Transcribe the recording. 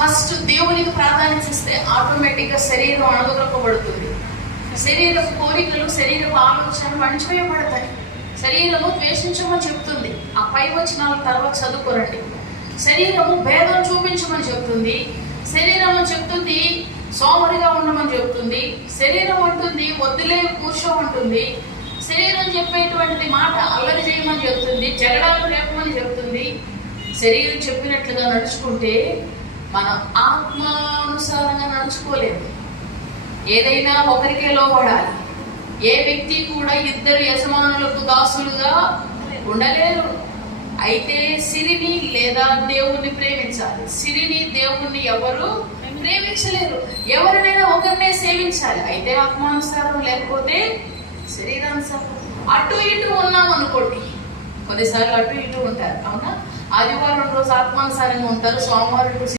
First దేవునికి ప్రాధాన్యత ఇస్తే ఆటోమేటిక్గా శరీరం అణగదొక్కబడుతుంది. శరీర కోరికలు, శరీర ఆలోచనలు అణిచివేయబడతాయి. శరీరము ద్వేషించమని చెప్తుంది. ఆ పై వచనాల తర్వాత చదువుకోరండి. శరీరము భేదం చూపించమని చెప్తుంది. శరీరం చెప్తుంది సోమరిగా ఉండమని చెప్తుంది. శరీరం అంటుంది వద్దులే కూర్చోమంటుంది. శరీరం చెప్పేటువంటిది మాట అల్లరి చేయమని చెప్తుంది, జగడాలు రేపమని చెప్తుంది. శరీరం చెప్పినట్లుగా నడుచుకుంటే మనం ఆత్మానుసారంగా నడుచుకోలేము. ఏదైనా ఒకరికే లోబడాలి. ఏ వ్యక్తి కూడా ఇద్దరు యజమానులకు దాసులుగా ఉండలేరు. అయితే సిరిని లేదా దేవుణ్ణి ప్రేమించాలి. సిరిని దేవుణ్ణి ఎవరు ప్రేమించలేరు. ఎవరినైనా ఒకరినే సేవించాలి. అయితే ఆత్మానుసారం, లేకపోతే శరీరానుసారం. అటు ఇటు ఉన్నాం అనుకోండి, కొన్నిసార్లు అటు ఇటు ఉంటారు. అవునా? ఆదివారం రోజు ఆత్మానుసారంగా ఉంటారు, సోమవారం